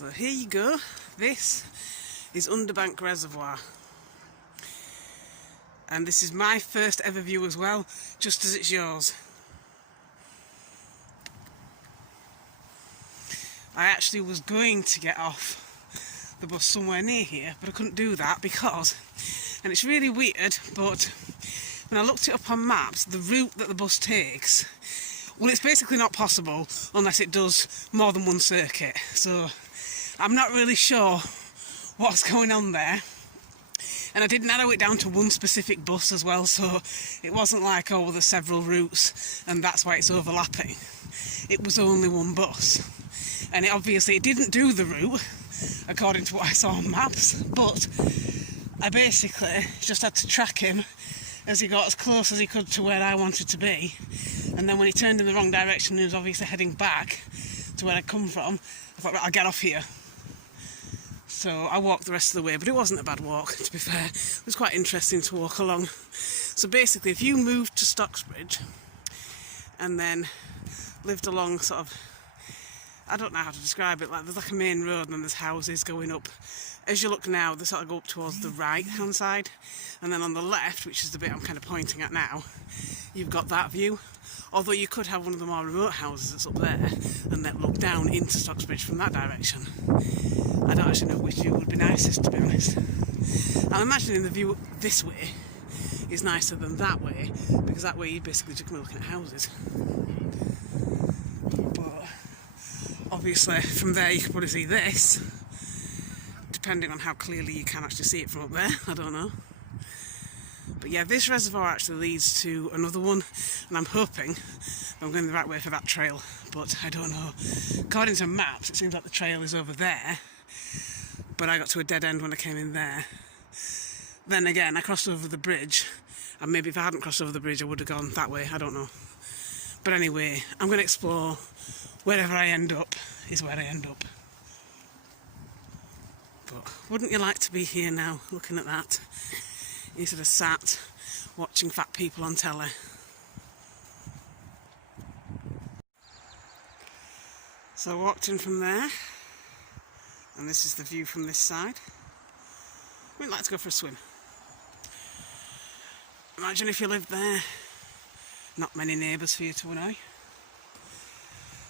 So here you go, this is Underbank Reservoir, and this is my first ever view as well, just as it's yours. I actually was going to get off the bus somewhere near here, but I couldn't do that because, and it's really weird, but when I looked it up on maps, the route that the bus takes, well, it's basically not possible unless it does more than one circuit. So I'm not really sure what's going on there. And I did narrow it down to one specific bus as well, so it wasn't like, oh, well, there's several routes and that's why it's overlapping. It was only one bus. And it didn't do the route, according to what I saw on maps, but I basically just had to track him as he got as close as he could to where I wanted to be. And then when he turned in the wrong direction and he was obviously heading back to where I'd come from, I thought, right, I'll get off here. So I walked the rest of the way, but it wasn't a bad walk, to be fair. It was quite interesting to walk along. So basically, if you moved to Stocksbridge and then lived along sort of, I don't know how to describe it, like there's like a main road and then there's houses going up. As you look now, they sort of go up towards the right-hand side. And then on the left, which is the bit I'm kind of pointing at now, you've got that view. Although you could have one of the more remote houses that's up there and then look down into Stocksbridge from that direction. I don't actually know which view would be nicest, to be honest. I'm imagining the view this way is nicer than that way, because that way you basically just be looking at houses. But obviously from there you can probably see this, depending on how clearly you can actually see it from up there, I don't know. But yeah, this reservoir actually leads to another one, and I'm hoping I'm going the right way for that trail, but I don't know. According to maps, it seems like the trail is over there, but I got to a dead end when I came in there. Then again, I crossed over the bridge, and maybe if I hadn't crossed over the bridge I would have gone that way, I don't know. But anyway, I'm going to explore. Wherever I end up is where I end up. But wouldn't you like to be here now, looking at that, instead of sat watching fat people on telly? So I walked in from there, and this is the view from this side. We'd like to go for a swim. Imagine if you lived there, not many neighbours for you to annoy.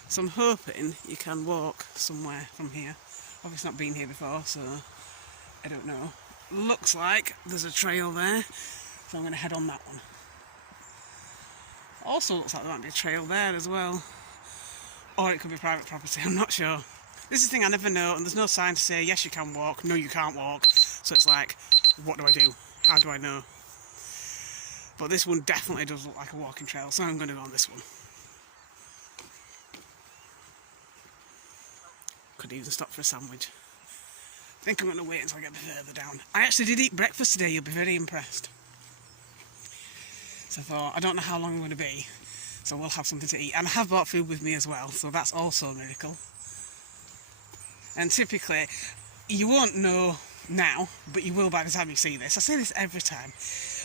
So I'm hoping you can walk somewhere from here. Obviously not been here before, so I don't know. Looks like there's a trail there, so I'm going to head on that one. Also looks like there might be a trail there as well. Or it could be private property, I'm not sure. This is the thing I never know, and there's no sign to say, yes you can walk, no you can't walk. So it's like, what do I do? How do I know? But this one definitely does look like a walking trail, so I'm going to go on this one. Could even stop for a sandwich. I think I'm going to wait until I get a bit further down. I actually did eat breakfast today, you'll be very impressed. So I thought, I don't know how long I'm going to be, so we'll have something to eat. And I have brought food with me as well, so that's also a miracle. And typically, you won't know now, but you will by the time you see this. I say this every time.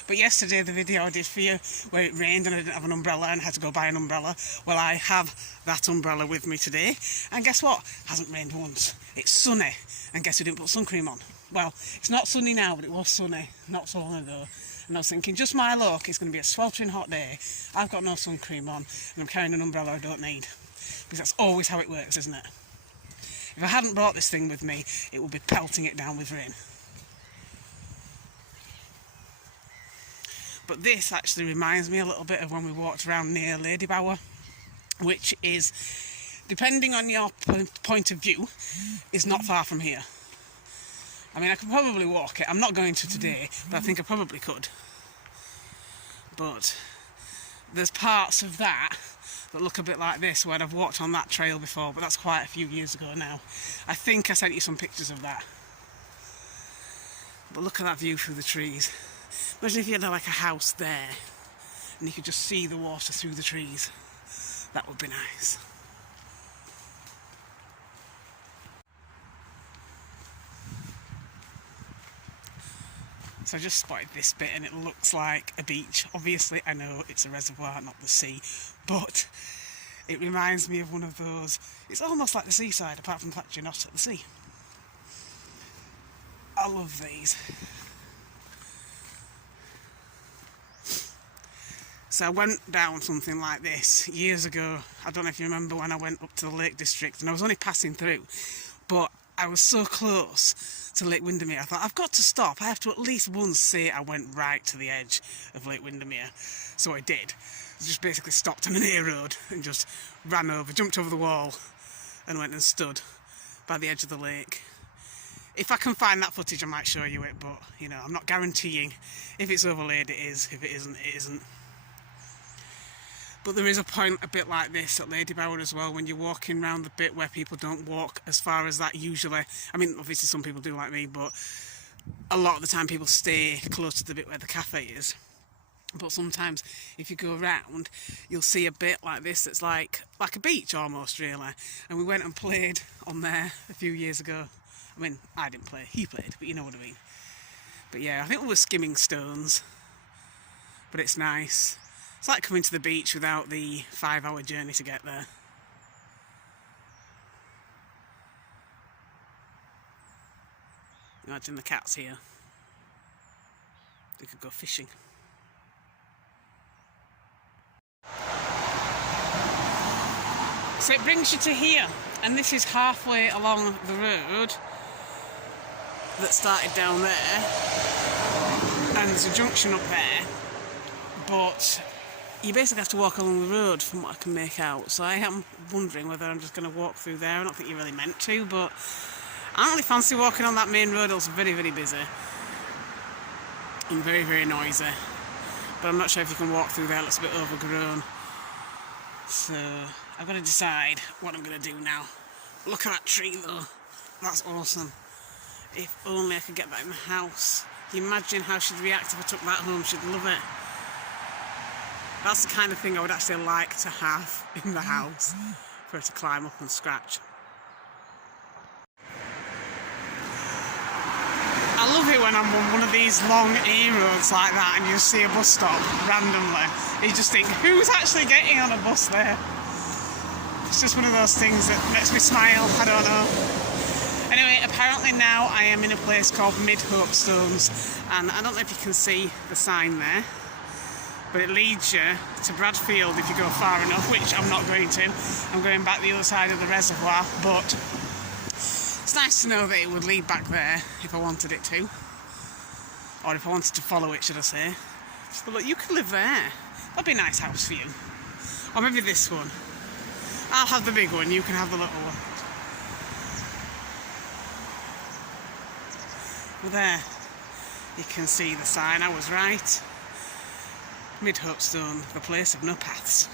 But yesterday, the video I did for you, where it rained and I didn't have an umbrella and I had to go buy an umbrella, well, I have that umbrella with me today. And guess what? It hasn't rained once. It's sunny. And guess who didn't put sun cream on? Well, it's not sunny now, but it was sunny not so long ago. And I was thinking, just my luck, it's going to be a sweltering hot day. I've got no sun cream on, and I'm carrying an umbrella I don't need. Because that's always how it works, isn't it? If I hadn't brought this thing with me, it would be pelting it down with rain. But this actually reminds me a little bit of when we walked around near Lady Bower, which is, depending on your point of view, is not far from here. I mean, I could probably walk it. I'm not going to today, but I think I probably could. But there's parts of that look a bit like this, where I've walked on that trail before, but that's quite a few years ago now. I think I sent you some pictures of that. But look at that view through the trees. Imagine if you had like a house there and you could just see the water through the trees. That would be nice. So I just spotted this bit and it looks like a beach. Obviously I know it's a reservoir, not the sea, but it reminds me of one of those, it's almost like the seaside apart from the fact you're not at the sea. I love these. So I went down something like this years ago. I don't know if you remember when I went up to the Lake District, and I was only passing through, but I was so close to Lake Windermere. I thought, I've got to stop. I have to at least once say I went right to the edge of Lake Windermere. So I did. I just basically stopped on an A road and just ran over, jumped over the wall and went and stood by the edge of the lake. If I can find that footage, I might show you it, but, you know, I'm not guaranteeing. If it's overlaid, it is. If it isn't, it isn't. But there is a point a bit like this at Ladybower as well, when you're walking around the bit where people don't walk as far as that usually. I mean, obviously some people do like me, but a lot of the time people stay close to the bit where the cafe is. But sometimes if you go around, you'll see a bit like this that's like a beach almost, really. And we went and played on there a few years ago. I mean, I didn't play, he played, but you know what I mean. But yeah, I think we were skimming stones, but it's nice. It's like coming to the beach without the 5-hour journey to get there. Imagine the cats here. They could go fishing. So it brings you to here, and this is halfway along the road that started down there, and there's a junction up there, but you basically have to walk along the road from what I can make out. So I am wondering whether I'm just going to walk through there. I don't think you're really meant to, but I don't really fancy walking on that main road. It's very, very busy and very, very noisy. But I'm not sure if you can walk through there. It looks a bit overgrown. So I've got to decide what I'm going to do now. Look at that tree though. That's awesome. If only I could get that in the house. Can you imagine how she'd react if I took that home? She'd love it. That's the kind of thing I would actually like to have in the house for her to climb up and scratch. I love it when I'm on one of these long A roads like that and you see a bus stop randomly. You just think, who's actually getting on a bus there? It's just one of those things that makes me smile, I don't know. Anyway, apparently now I am in a place called Mid-Hopestones, and I don't know if you can see the sign there, but it leads you to Bradfield if you go far enough, which I'm not going to. I'm going back the other side of the reservoir, but it's nice to know that it would lead back there if I wanted it to, or if I wanted to follow it, should I say. But look, you could live there. That'd be a nice house for you. Or maybe this one. I'll have the big one, you can have the little one. Well, there, you can see the sign. I was right. Mid-Hopestone, the place of no paths.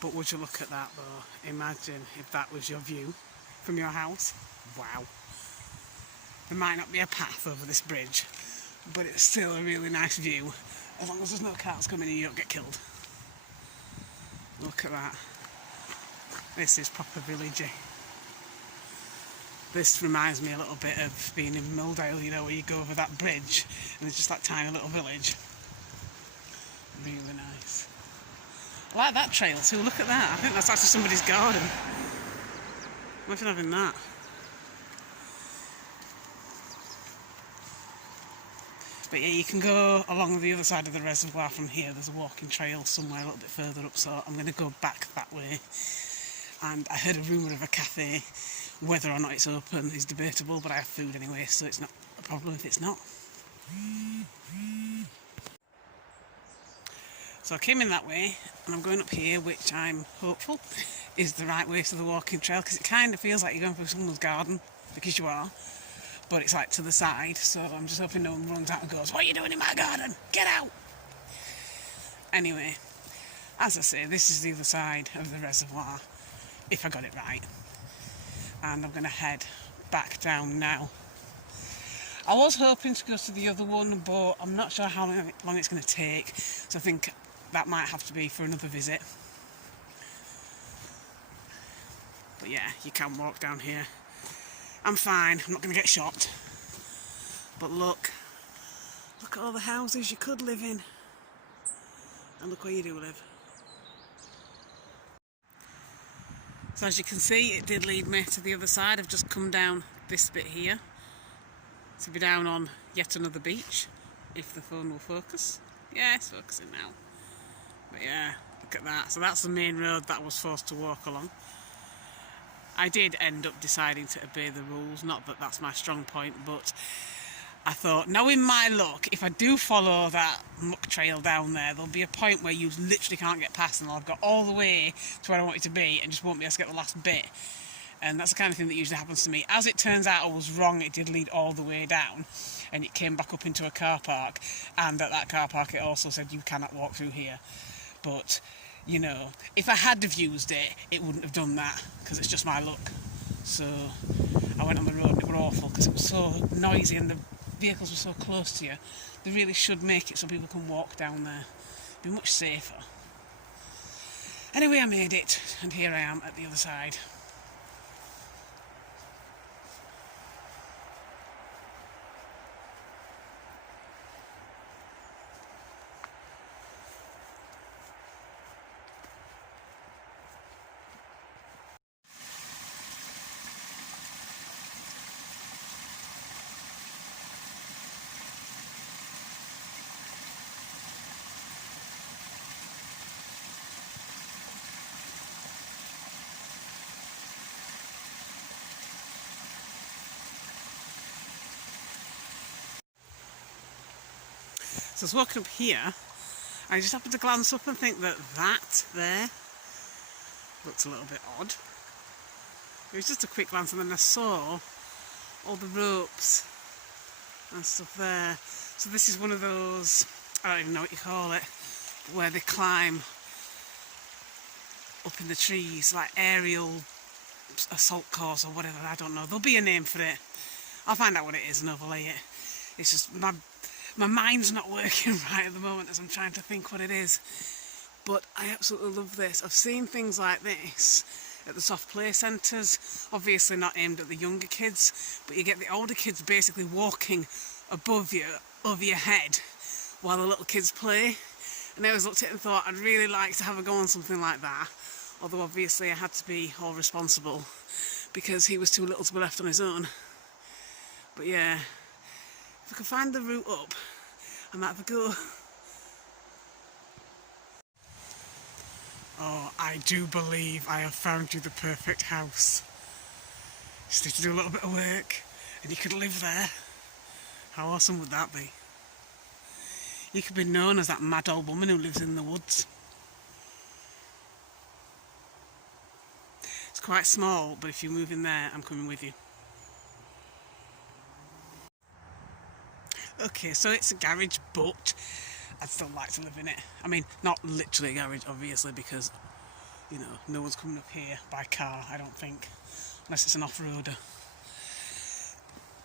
But would you look at that though? Imagine if that was your view from your house. Wow. There might not be a path over this bridge, but it's still a really nice view, as long as there's no cars coming and you don't get killed. Look at that. This is proper villagey. This reminds me a little bit of being in Milldale, you know, where you go over that bridge and there's just that tiny little village. Really nice. I like that trail too, look at that. I think that's actually somebody's garden. Imagine having that. But yeah, you can go along the other side of the reservoir from here. There's a walking trail somewhere a little bit further up, so I'm going to go back that way. And I heard a rumour of a cafe. Whether or not it's open is debatable, but I have food anyway, so it's not a problem if it's not. So I came in that way, and I'm going up here, which I'm hopeful is the right way to the walking trail, because it kind of feels like you're going through someone's garden, because you are, but it's like to the side, so I'm just hoping no one runs out and goes, "What are you doing in my garden? Get out!" Anyway, as I say, this is the other side of the reservoir, if I got it right. And I'm going to head back down now. I was hoping to go to the other one, but I'm not sure how long it's going to take, so I think that might have to be for another visit. But yeah, you can walk down here. I'm fine, I'm not going to get shot. But look at all the houses you could live in. And look where you do live. So as you can see, it did lead me to the other side. I've just come down this bit here to be down on yet another beach, if the phone will focus. Yeah, it's focusing now. But yeah, look at that. So that's the main road that I was forced to walk along. I did end up deciding to obey the rules, not that that's my strong point, but I thought, knowing my luck, if I do follow that muck trail down there, there'll be a point where you literally can't get past and I'll have got all the way to where I want you to be and just won't be able to get the last bit. And that's the kind of thing that usually happens to me. As it turns out, I was wrong. It did lead all the way down and it came back up into a car park, and at that car park it also said you cannot walk through here. But, you know, if I had have used it, it wouldn't have done that, because it's just my luck. So I went on the road and it was awful because it was so noisy and the vehicles were so close to you. They really should make it so people can walk down there. It'd be much safer. Anyway, I made it, and here I am at the other side. So I was walking up here, I just happened to glance up and think that there looked a little bit odd. It was just a quick glance, and then I saw all the ropes and stuff there. So this is one of those, I don't even know what you call it, where they climb up in the trees, like aerial assault course or whatever, I don't know. There'll be a name for it. I'll find out what it is and overlay it. It's just my mind's not working right at the moment as I'm trying to think what it is. But I absolutely love this. I've seen things like this at the soft play centres, obviously not aimed at the younger kids, but you get the older kids basically walking above you, over your head, while the little kids play. And I always looked at it and thought I'd really like to have a go on something like that, although obviously I had to be all responsible because he was too little to be left on his own. But yeah, if I could find the route up, I might have a go. Oh, I do believe I have found you the perfect house. Just need to do a little bit of work and you could live there. How awesome would that be? You could be known as that mad old woman who lives in the woods. It's quite small, but if you move in there, I'm coming with you. Okay, so it's a garage, but I'd still like to live in it. I mean, not literally a garage, obviously, because, you know, no one's coming up here by car, I don't think, unless it's an off-roader.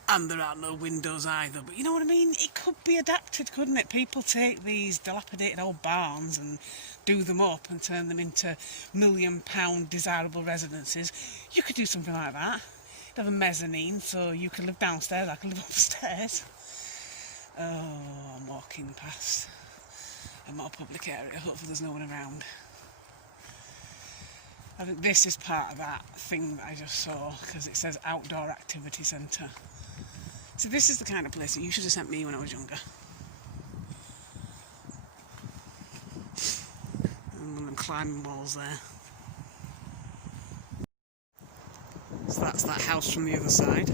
And there are no windows either, but you know what I mean? It could be adapted, couldn't it? People take these dilapidated old barns and do them up and turn them into £1,000,000 desirable residences. You could do something like that. You'd have a mezzanine, so you could live downstairs, I could live upstairs. Oh, I'm walking past. I'm not a public area, hopefully there's no one around. I think this is part of that thing that I just saw, because it says Outdoor Activity Centre. So this is the kind of place that you should have sent me when I was younger. And one of them climbing walls there. So that's that house from the other side.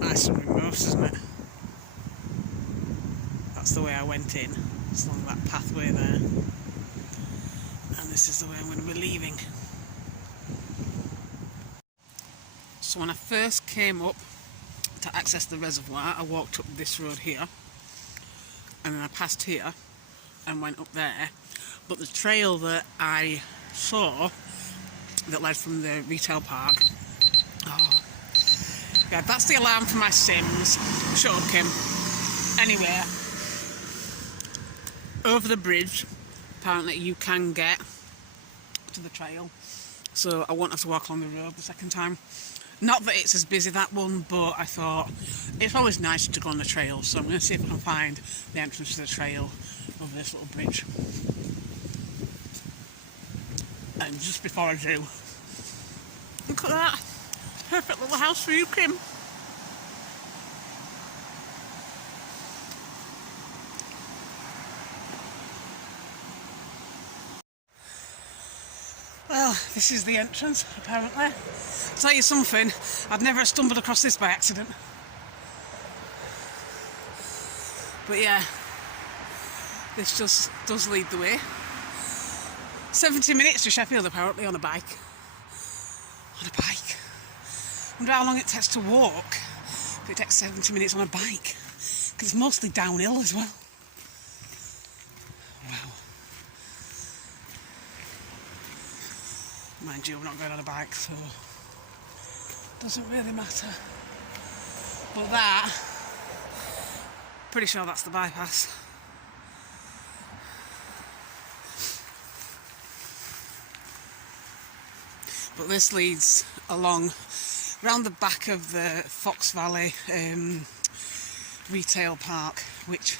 Nice and remote, isn't it? That's the way I went in. It's along that pathway there. And this is the way I'm going to be leaving. So when I first came up to access the reservoir, I walked up this road here, and then I passed here and went up there. But the trail that I saw that led from the retail park, oh, yeah, that's the alarm for my Sims. Shut up, Kim. Anyway, over the bridge, apparently you can get to the trail, so I won't have to walk along the road the second time. Not that it's as busy, that one, but I thought it's always nice to go on the trail, so I'm going to see if I can find the entrance to the trail over this little bridge. And just before I do, look at that. Perfect little house for you, Kim. Well, this is the entrance, apparently. I'll tell you something, I'd never have stumbled across this by accident. But yeah, this just does lead the way. 70 minutes to Sheffield, apparently, on a bike. On a bike. I wonder how long it takes to walk if it takes 70 minutes on a bike. Because it's mostly downhill as well. Wow. Mind you, I'm not going on a bike, so it doesn't really matter. But that, pretty sure that's the bypass. But this leads along around the back of the Fox Valley retail park, which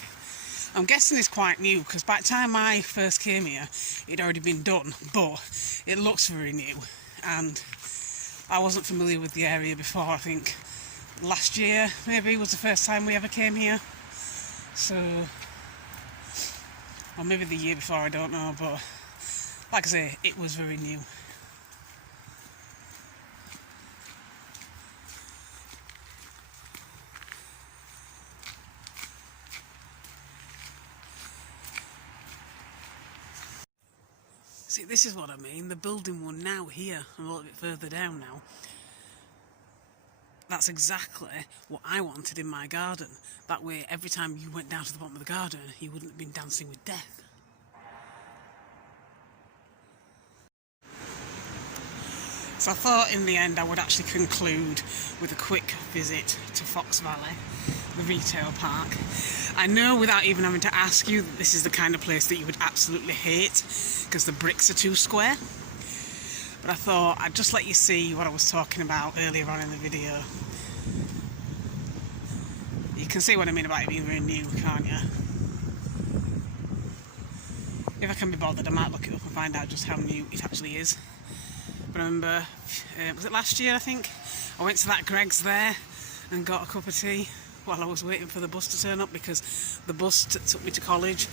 I'm guessing is quite new, because by the time I first came here it'd already been done, but it looks very new and I wasn't familiar with the area before. I think last year maybe was the first time we ever came here, so, or maybe the year before, I don't know, but like I say, it was very new. See, this is what I mean, the building one now here, and a little bit further down now. That's exactly what I wanted in my garden. That way, every time you went down to the bottom of the garden, you wouldn't have been dancing with death. So I thought in the end I would actually conclude with a quick visit to Fox Valley, the retail park. I know without even having to ask you that this is the kind of place that you would absolutely hate because the bricks are too square. But I thought I'd just let you see what I was talking about earlier on in the video. You can see what I mean about it being very new, can't you? If I can be bothered, I might look it up and find out just how new it actually is. But I remember, was it last year I think? I went to that Greg's there and got a cup of tea while I was waiting for the bus to turn up, because the bus that took me to college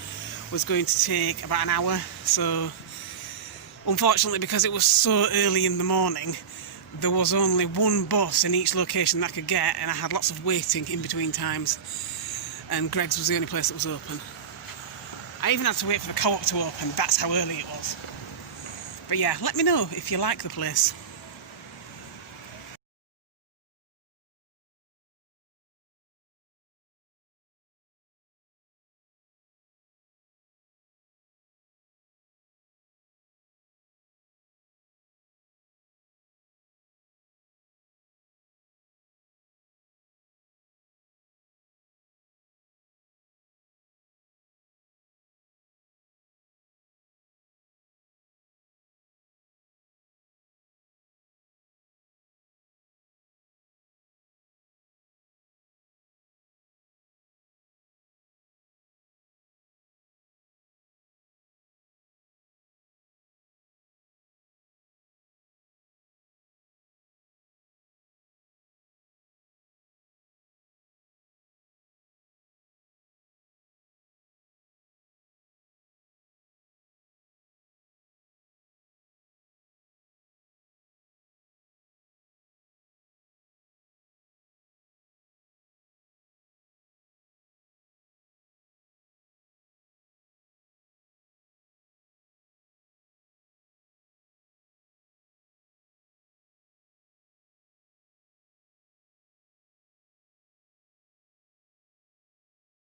was going to take about an hour. So unfortunately, because it was so early in the morning, there was only one bus in each location that I could get, and I had lots of waiting in between times, and Greg's was the only place that was open. I even had to wait for the co-op to open, that's how early it was. But yeah, let me know if you like the place.